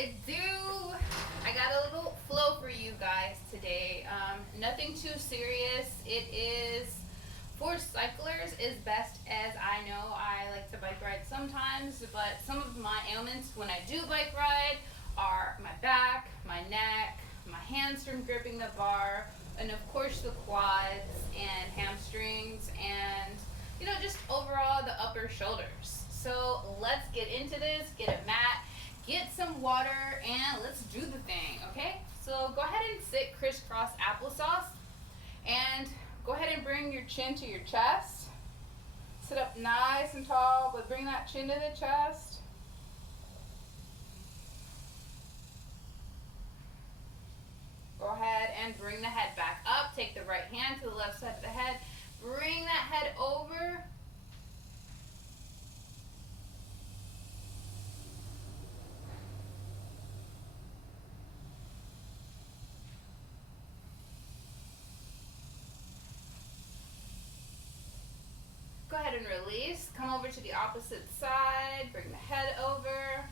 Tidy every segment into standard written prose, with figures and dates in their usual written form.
it do? I got a little flow for you guys today. Nothing too serious. It is for cyclers as best as I know. I like to bike ride sometimes, but some of my ailments when I do bike ride are my back, my neck, my hands from gripping the bar, and of course the quads and hamstrings and just overall the upper shoulders. So let's get into this, get a mat, get some water, and let's do the thing, okay? So go ahead and sit crisscross applesauce, and go ahead and bring your chin to your chest. Sit up nice and tall, but bring that chin to the chest. Go ahead and bring the head back up. Take the right hand to the left side of the head. Bring that head over. Go ahead and release. Come over to the opposite side. Bring the head over.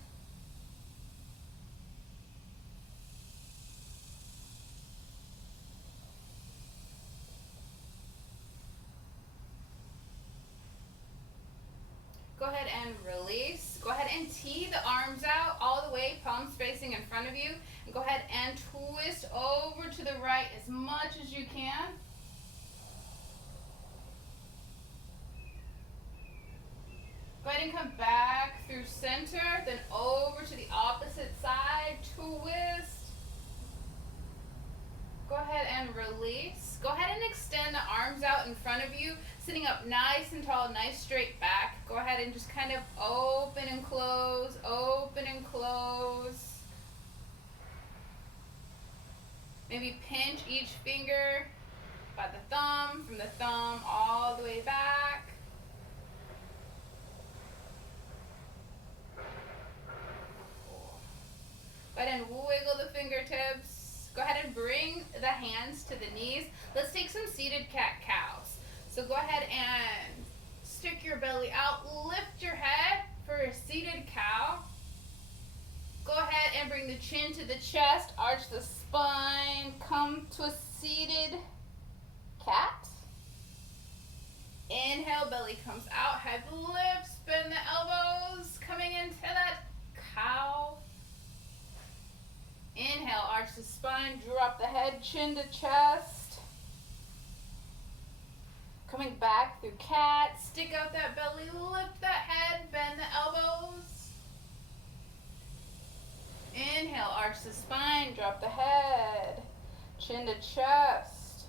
Go ahead and release. Go ahead and tee the arms out all the way, palms facing in front of you. And go ahead and twist over to the right as much as you can. Go ahead and come back through center, then over to the opposite side, twist. Go ahead and release. Go ahead and extend the arms out in front of you, sitting up nice and tall, nice straight back. Go ahead and just kind of open and close, open and close. Maybe pinch each finger by the thumb, from the thumb all the way back. Go ahead and wiggle the fingertips. Go ahead and bring the hands to the knees. Let's take some seated cat-cows. So go ahead and stick your belly out. Lift your head for a seated cow. Go ahead and bring the chin to the chest. Arch the spine. Come to a seated cat. Inhale, belly comes out. Head lifts. Bend the elbows. Coming into that cow. Inhale, arch the spine, drop the head, chin to chest. Coming back through cat, stick out that belly, lift that head, bend the elbows. Inhale, arch the spine, drop the head, chin to chest.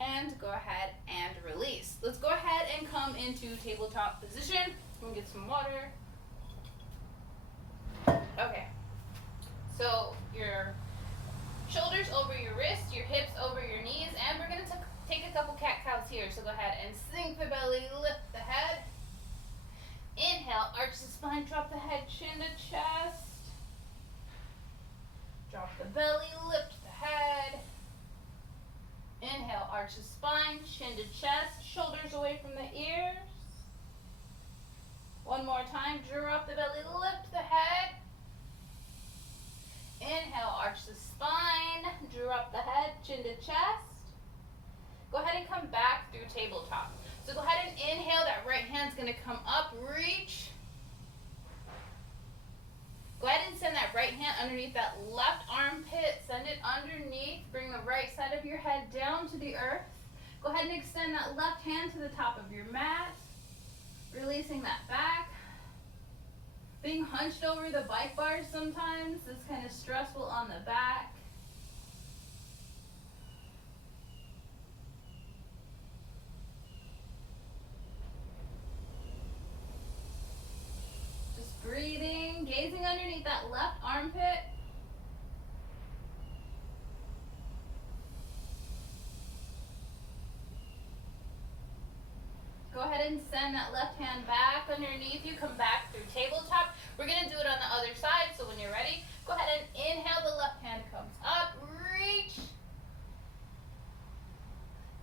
And go ahead and release. Let's go ahead and come into tabletop position. We'll get some water. Okay. So your shoulders over your wrists, your hips over your knees, and we're going to take a couple cat-cows here. So go ahead and sink the belly, lift the head. Inhale, arch the spine, drop the head, chin to chest. Drop the belly, lift the head. Inhale, arch the spine, chin to chest, shoulders away from the ears. One more time, drop the belly, lift the head. Inhale, arch the spine, drop the head, chin to chest. Go ahead and come back through tabletop. So go ahead and inhale, that right hand's gonna come up, reach. Go ahead and send that right hand underneath that left armpit, send it underneath, bring the right side of your head down to the earth. Go ahead and extend that left hand to the top of your mat, releasing that back. Being hunched over the bike bars sometimes is kind of stressful on the back. Just breathing, gazing underneath that left armpit. Go ahead and send that left hand back underneath you. Come back through tabletop. We're going to do it on the other side, so when you're ready, go ahead and inhale, the left hand comes up, reach.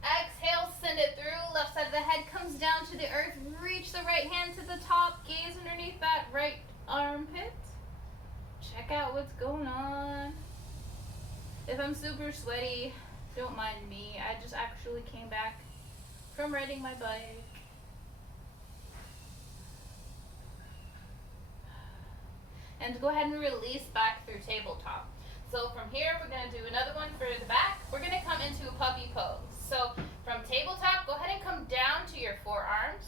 Exhale, send it through, left side of the head comes down to the earth, reach the right hand to the top, gaze underneath that right armpit. check out what's going on. If I'm super sweaty, don't mind me. I just actually came back from riding my bike. And go ahead and release back through tabletop. So from here, we're going to do another one for the back. We're going to come into a puppy pose. So from tabletop, go ahead and come down to your forearms.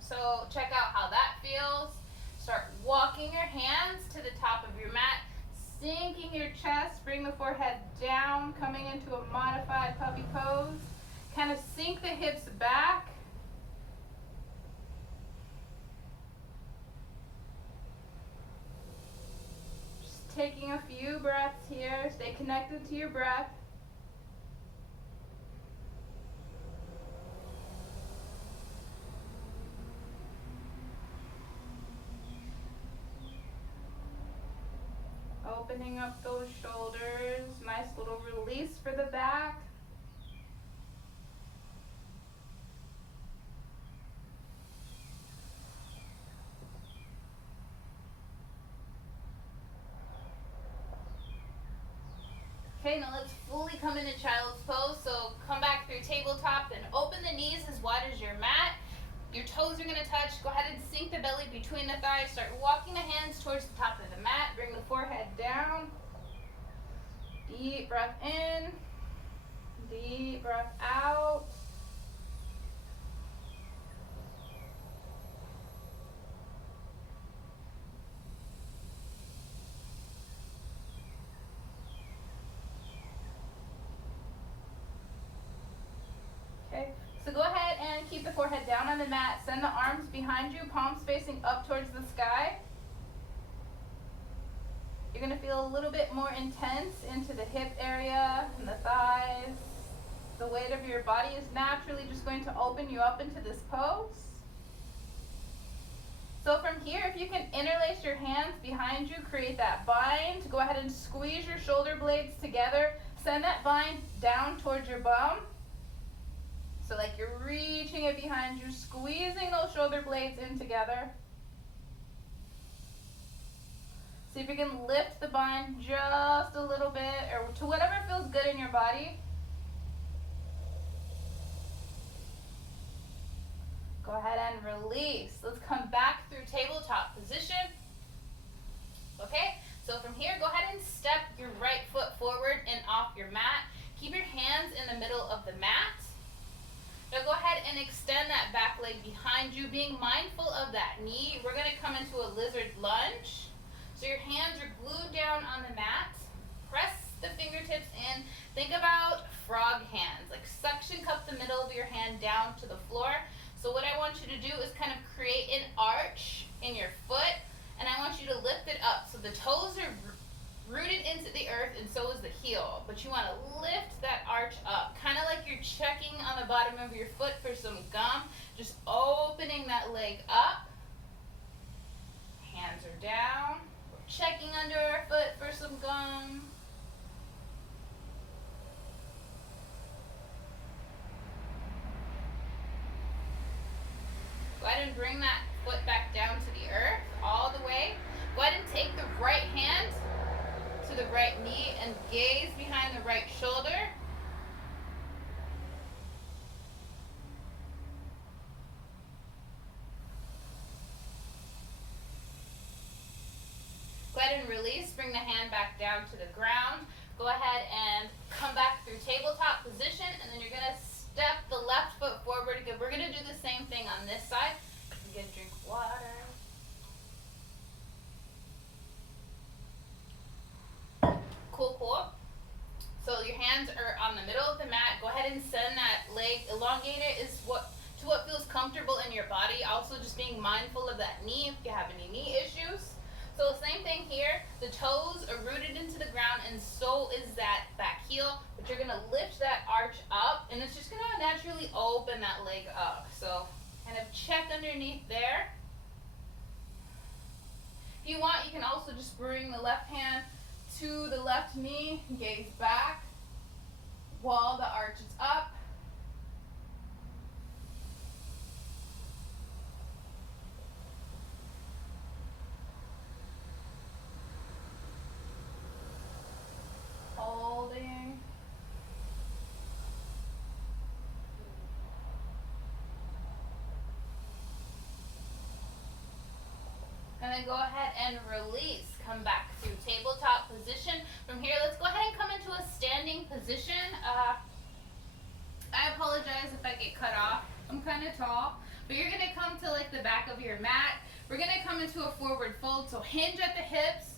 So check out how that feels. Start walking your hands to the top of your mat, sinking your chest, bring the forehead down, coming into a modified puppy pose. Kind of sink the hips back. Taking a few breaths here. Stay connected to your breath. Opening up those shoulders. Nice little release for the back. Okay, now let's fully come into child's pose. So come back through tabletop and open the knees as wide as your mat. Your toes are going to touch. Go ahead and sink the belly between the thighs. Start walking the hands towards the top of the mat. Bring the forehead down. Deep breath in. Deep breath out. Okay, so go ahead and keep the forehead down on the mat. Send the arms behind you, palms facing up towards the sky. You're going to feel a little bit more intense into the hip area and the thighs. The weight of your body is naturally just going to open you up into this pose. So from here, if you can interlace your hands behind you, create that bind. Go ahead and squeeze your shoulder blades together. Send that bind down towards your bum. So like you're reaching it behind you, squeezing those shoulder blades in together. See if you can lift the bind just a little bit, or to whatever feels good in your body. Go ahead and release. Let's come back through tabletop position. Okay, so from here, go ahead and step your right foot forward and off your mat. Keep your hands in the middle of the mat. Now go ahead and extend that back leg behind you, being mindful of that knee. We're going to come into a lizard lunge. So your hands are glued down on the mat. Press the fingertips in. Think about frog hands, like suction cup the middle of your hand down to the floor. So what I want you to do is kind of create an arch in your foot, and I want you to lift it up. So the toes are rooted into the earth, and so is the heel. But you want to lift that arch up, kind of like you're checking on the bottom of your foot for some gum, just opening that leg up. Hands are down. We're checking under our foot for some gum. Go ahead and bring that foot back down to the earth all the way. Go ahead and take the right hand to the right knee and gaze behind the right shoulder. Go ahead and release. Bring the hand back down to the ground. Go ahead and come back through tabletop position, and then you're going to step the left foot forward. We're going to do the same thing on this side. You can drink water. Cool, cool. So your hands are on the middle of the mat. Go ahead and send that leg, elongate it to what feels comfortable in your body. Also just being mindful of that knee if you have any knee issues. So same thing here. The toes are rooted into the ground, and so is that back heel. But you're going to lift that arch up, and it's just going to naturally open that leg up. So kind of check underneath there. If you want, you can also just bring the left hand to the left knee, gaze back while the arch is up. And then go ahead and release. Come back through tabletop position. From here, let's go ahead and come into a standing position. I apologize if I get cut off. I'm kind of tall, but you're gonna come to like the back of your mat. We're gonna come into a forward fold, so hinge at the hips.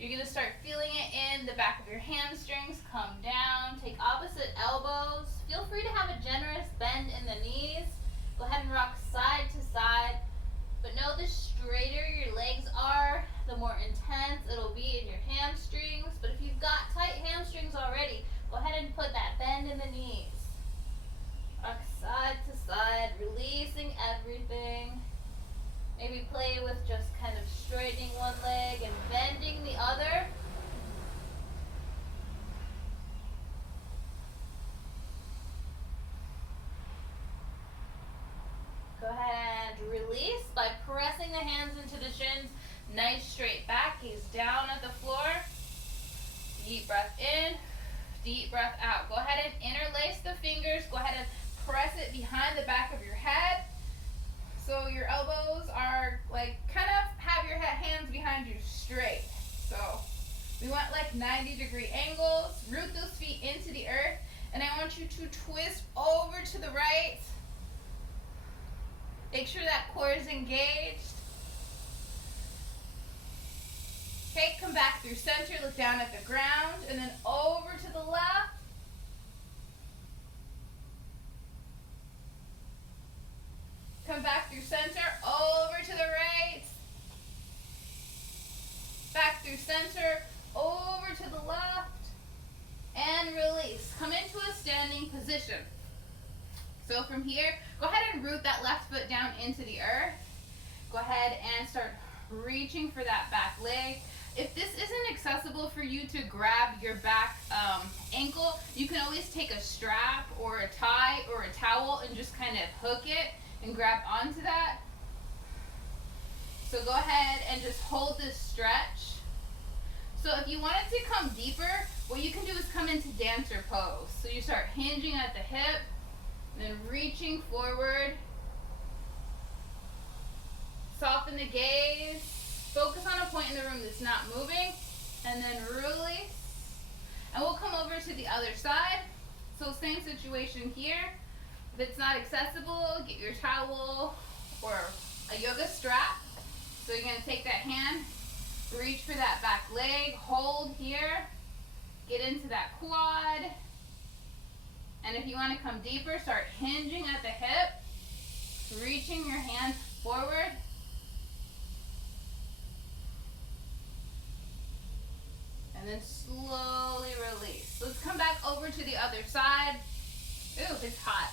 You're gonna start feeling it in the back of your hamstrings. Come down, take opposite elbows. Feel free to have a generous bend in the knees. Go ahead and rock side to side, but know the straighter your legs are, the more intense it'll be in your hamstrings. But if you've got tight hamstrings already, go ahead and put that bend in the knees. Rock side to side, releasing everything. Maybe play with just kind of straightening one leg and bending the other. Go ahead and release by pressing the hands into the shins. Nice straight back, gaze down at the floor. Deep breath in, deep breath out. Go ahead and interlace the fingers. Go ahead and press it behind the back of your head. So your elbows are like, kind of have your hands behind you straight. So we want like 90-degree angles. Root those feet into the earth. And I want you to twist over to the right. Make sure that core is engaged. Okay, come back through center, look down at the ground, and then over to the left. Come back through center, over to the right. Back through center, over to the left. And release. Come into a standing position. So from here, go ahead and root that left foot down into the earth. Go ahead and start reaching for that back leg. If this isn't accessible for you to grab your back ankle, you can always take a strap or a tie or a towel and just kind of hook it and grab onto that. So go ahead and just hold this stretch. So if you want it to come deeper, what you can do is come into dancer pose. So you start hinging at the hip, then reaching forward. Soften the gaze. Focus on a point in the room that's not moving, and then release. And we'll come over to the other side. So same situation here. If it's not accessible, get your towel or a yoga strap. So you're gonna take that hand, reach for that back leg, hold here, get into that quad. And if you wanna come deeper, start hinging at the hip, reaching your hand forward. And then slowly release. Let's come back over to the other side. Ooh, it's hot.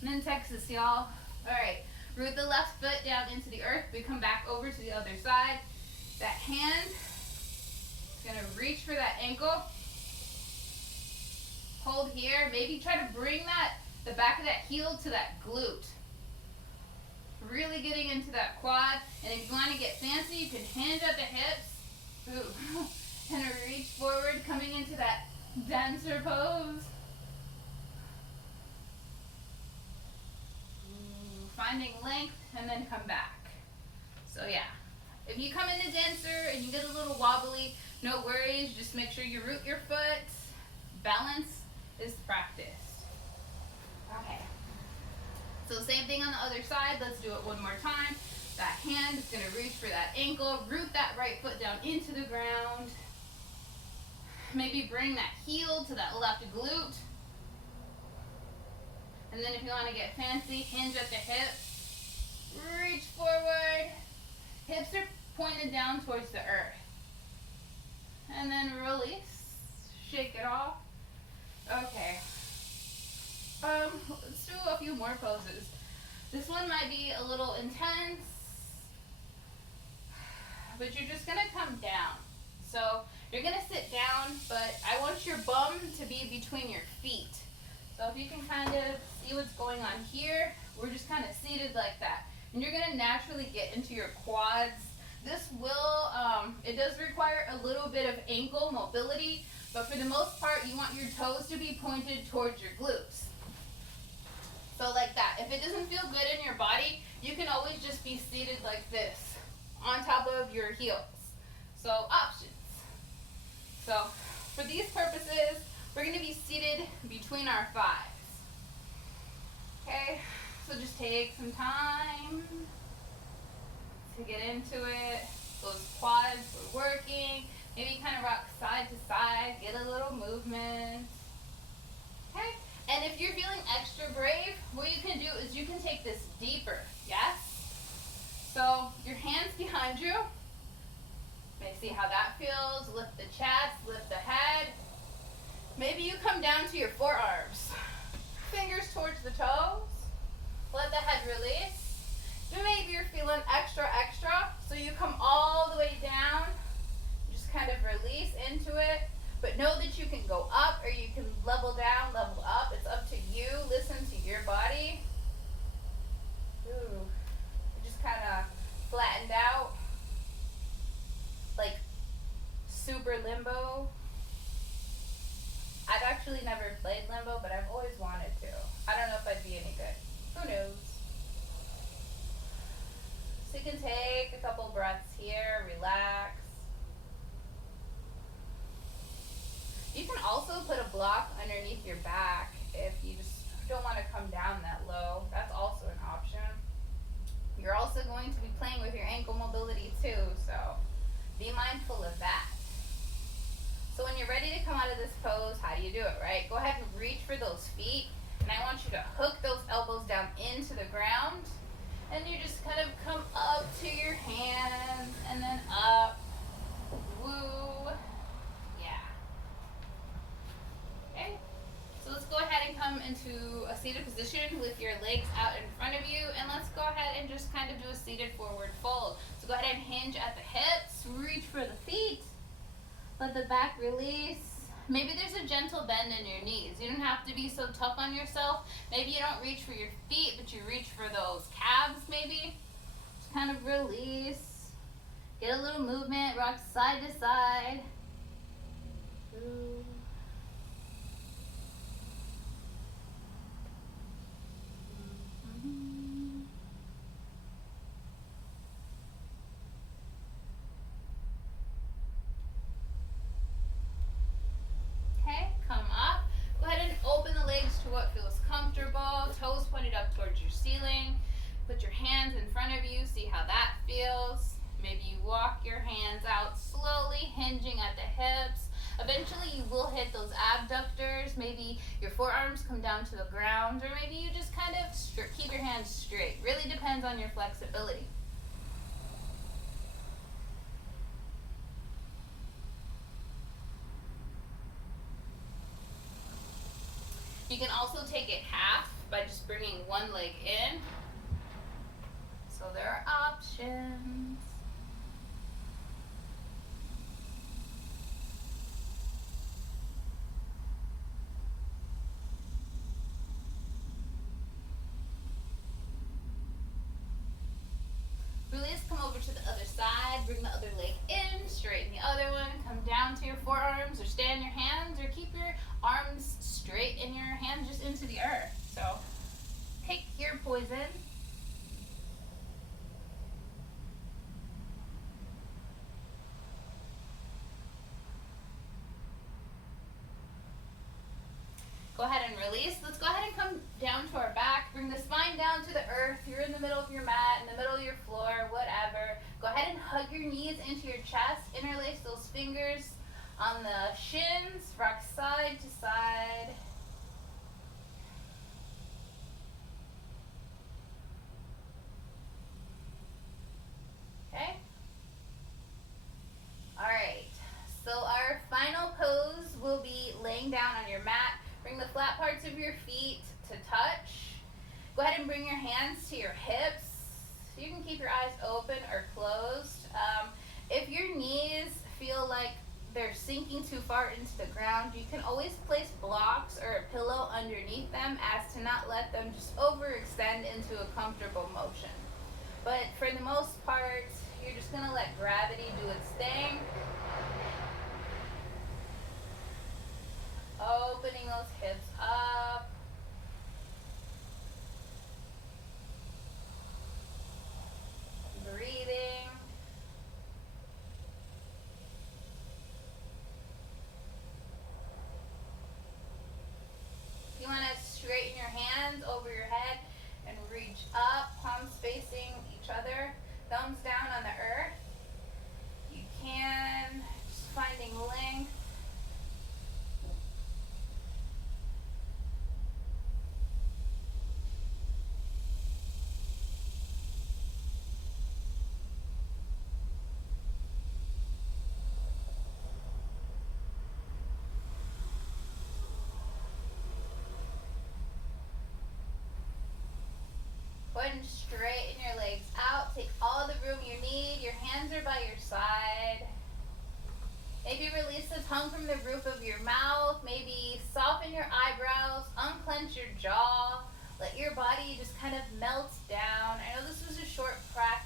I'm in Texas, y'all. All right, root the left foot down into the earth. We come back over to the other side. That hand is gonna reach for that ankle. Hold here. Maybe try to bring the back of that heel to that glute. Really getting into that quad. And if you wanna get fancy, you can hinge at the hips. Ooh. And reach forward, coming into that dancer pose. Finding length, and then come back. So yeah, if you come into dancer and you get a little wobbly, no worries. Just make sure you root your foot. Balance is practiced. Okay. So same thing on the other side. Let's do it one more time. That hand is going to reach for that ankle. Root that right foot down into the ground. Maybe bring that heel to that left glute. And then if you want to get fancy, hinge at the hip. Reach forward. Hips are pointed down towards the earth. And then release. Shake it off. Okay. Let's do a few more poses. This one might be a little intense, but you're just gonna come down. So you're gonna sit down, but I want your bum to be between your feet. So if you can kind of see what's going on here, we're just kind of seated like that. And you're gonna naturally get into your quads. This will, it does require a little bit of ankle mobility, but for the most part, you want your toes to be pointed towards your glutes. So like that. If it doesn't feel good in your body, you can always just be seated like this. on top of your heels. So options. So for these purposes, we're going to be seated between our thighs. Okay, so just take some time to get into it. Those quads were working. Maybe kind of rock side to side, get a little movement. Okay, and if you're feeling extra brave, what you can do is you can take this deeper, yes? So your hands behind you. May see how that feels. Lift the chest, lift the head. Maybe you come down to your forearms. Fingers towards the toes. Let the head release. Maybe you're feeling extra, so you come all the way down. Just kind of release into it. But know that you can go up or you can level down, level up. It's up to you. Listen to your body. Ooh. Just kind of flattened out. Like super limbo. I've actually never played limbo, but I've always wanted to. I don't know if I'd be any good. Who knows? So you can take a couple breaths here, relax. You can also put a block underneath your back if you just don't want to come down that low. That's also an option. You're also going to be playing with your ankle mobility too, so be mindful of that. So when you're ready to come out of this pose, how do you do it, right? Go ahead and reach for those feet, and I want you to hook those elbows down into the ground, and you just kind of come up to your hands, and then up. Woo. Yeah. Okay. So let's go ahead and come into a seated position with your legs out in front of you, and let's go ahead and just kind of do a seated forward fold. So go ahead and hinge at the hips, reach for the feet. Let the back release. Maybe there's a gentle bend in your knees. You don't have to be so tough on yourself. Maybe you don't reach for your feet, but you reach for those calves maybe. Just kind of release. Get a little movement. Rock side to side. Ooh. Toes pointed up towards your ceiling. Put your hands in front of you. See how that feels. Maybe you walk your hands out slowly, hinging at the hips. Eventually you will hit those abductors. Maybe your forearms come down to the ground, or maybe you just kind of keep your hands straight. Really depends on your flexibility. You can also take it half by just bringing one leg in. So there are options. Release, come over to the other side, bring the other leg in, straighten the other one, come down to your forearms or stand your hands or keep your arms straight and your hands just into the earth. So pick your poison. Go ahead and release. Let's go ahead and come down to our back. Bring the spine down to the earth. You're in the middle of your mat, in the middle of your floor, whatever. Go ahead and hug your knees into your chest. Interlace those fingers on the shins. Rock side to side. Okay? Alright. So our final pose will be laying down on your mat. Bring the flat parts of your feet to touch. Go ahead and bring your hands to your hips. You can keep your eyes open or closed. If your knees feel like they're sinking too far into the ground, you can always place blocks or a pillow underneath them as to not let them just overextend into a comfortable motion. But for the most part, you're just going to let gravity do its thing. Opening those hips up. Breathing. palms facing each other, thumbs down on the earth. You can, just finding length. Go ahead and straighten your legs out. Take all the room you need. Your hands are by your side. Maybe release the tongue from the roof of your mouth. Maybe soften your eyebrows. Unclench your jaw. Let your body just kind of melt down. I know this was a short practice.